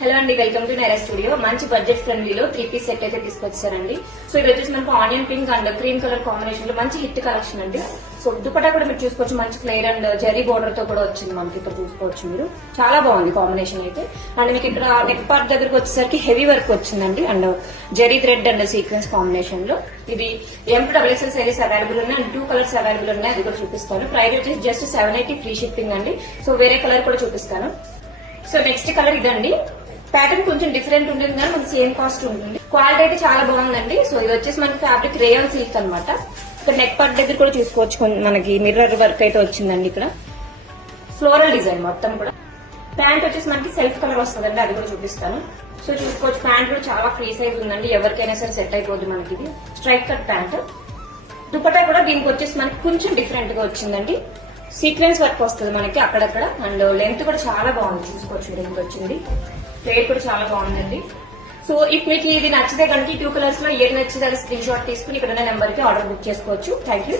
Hello అండి, welcome to Naira studio. మంచి budget ఫ్రెండ్లీలో 3 piece set అయితే తీసుకొచ్చారండి. సో ఇది వచ్చేసి మనకు onion pink and cream colour combination లో మంచి హిట్ కలెక్షన్ అండి. సో దుపట్టా కూడా మీరు చూసుకోవచ్చు, మంచి ఫ్లేర్ అండ్ జెరీ బోర్డర్ తో కూడా వచ్చింది మనకి. ఇక్కడ చూసుకోవచ్చు మీరు, చాలా బాగుంది కాంబినేషన్ అయితే. అండ్ మీకు ఇక్కడ నెక్ పార్ట్ దగ్గరకు వచ్చేసరికి హెవీ వర్క్ వచ్చిందండి and zari thread and sequence combination లో. ఇది M2XL సైజెస్ అవైలబుల్ ఉన్నాయి అండ్ 2 కలర్స్ అవైలబుల్ ఉన్నాయి. అది కూడా చూపిస్తాను. ప్రైస్ వచ్చేసి జస్ట్ 780 ఫ్రీ షిప్పింగ్ అండి. సో వేరే కలర్ కూడా చూపిస్తాను. సో నెక్స్ట్ కలర్ ఇదండి. ప్యాటర్న్ కొంచెం డిఫరెంట్ ఉంటుంది కానీ మనకి సేమ్ కాస్ట్ ఉంటుంది. క్వాలిటీ అయితే చాలా బాగుందండి. సో ఇది వచ్చేసి మనకి ఫ్యాబ్రిక్ రేయాన్ సిల్క్ అనమాట. ఇక్కడ నెక్ పార్ట్ దగ్గర కూడా చూసుకోవచ్చు, మనకి మిర్రర్ వర్క్ అయితే వచ్చిందండి. ఇక్కడ ఫ్లోరల్ డిజైన్ మొత్తం కూడా. ప్యాంట్ వచ్చేసి మనకి సెల్ఫ్ కలర్ వస్తుందండి, అది కూడా చూపిస్తాను. సో చూసుకోవచ్చు, ప్యాంట్ కూడా చాలా ఫ్రీ సైజ్ ఉందండి. ఎవరికైనా సరే సెట్ అయిపోద్ది మనకి. ఇది స్ట్రైట్ కట్ ప్యాంట్. దుపట్టా కూడా దీనికి వచ్చేసి మనకి కొంచెం డిఫరెంట్ గా వచ్చిందండి. సీక్వెన్స్ వర్క్ వస్తుంది మనకి అక్కడక్కడ అండ్ లెంత్ కూడా చాలా బాగుంది. చూసుకోవచ్చు దీనికి వచ్చింది. ప్లేట్ కూడా చాలా బాగుందండి. సో ఇఫ్ మీకు ఇది నచ్చితే కనుక 2 కలర్స్ లో ఏది నచ్చితే అది స్క్రీన్ షాట్ తీసుకుని ఇక్కడ నెంబర్ కి ఆర్డర్ బుక్ చేసుకోవచ్చు. Thank you.